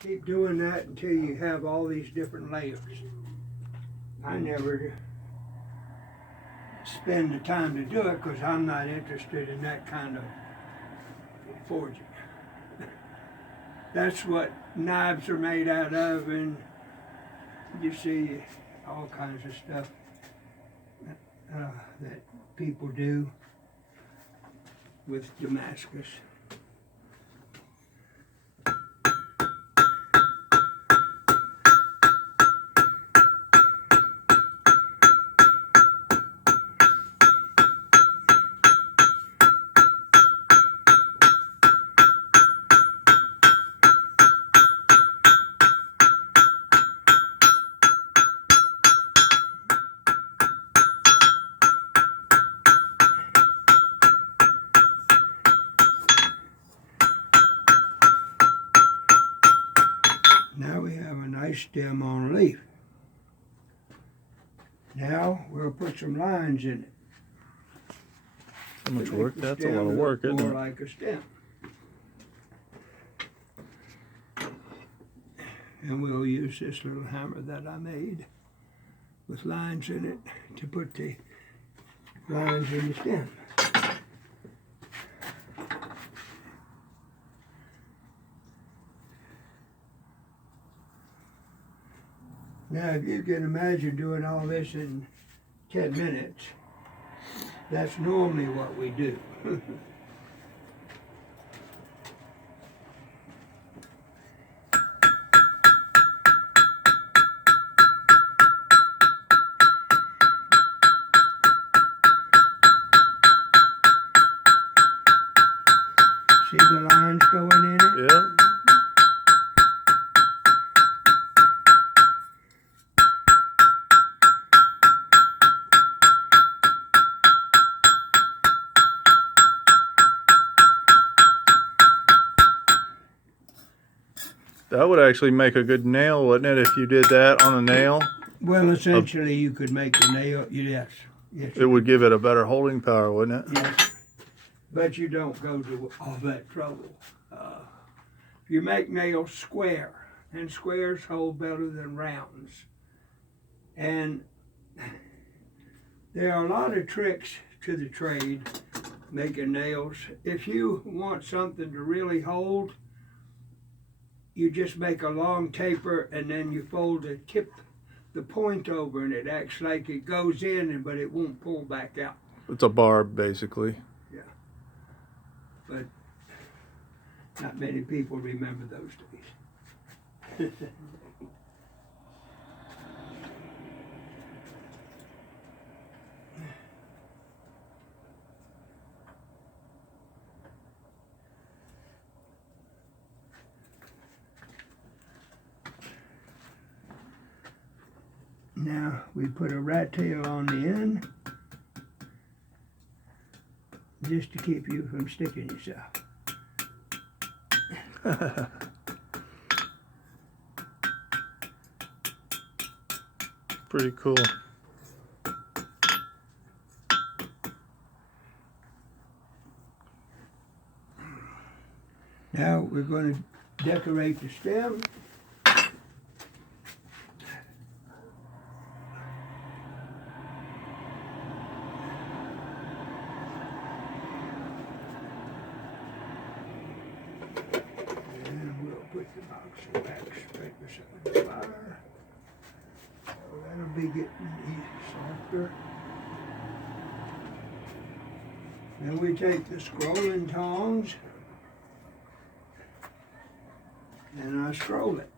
Keep doing that until you have all these different layers. I never spend the time to do it because I'm not interested in that kind of forging. That's what knives are made out of, and you see all kinds of stuff that people do with Damascus. Now we have a nice stem on a leaf. Now we'll put some lines in it. How much work? That's a lot of work, isn't it? More like a stem. And we'll use this little hammer that I made with lines in it to put the lines in the stem. Now, if you can imagine doing all this in 10 minutes, that's normally what we do. See the lines going in it? Yeah. That would actually make a good nail, wouldn't it, if you did that on a nail? Well, essentially, you could make the nail, yes. Yes, It would give it a better holding power, wouldn't it? yes. But you don't go to all that trouble. You make nails square, and squares hold better than rounds. And there are a lot of tricks to the trade making nails. If you want something to really hold, you just make a long taper and then you fold the point over, and it acts like it goes in, but it won't pull back out. It's a barb, basically. Yeah. But not many people remember those days. Now we put a rat tail on the end just to keep you from sticking yourself. Pretty cool. Now we're going to decorate the stem. Put the box back straight beside the fire. So that'll be getting softer. Then we take the scrolling tongs and I scroll it.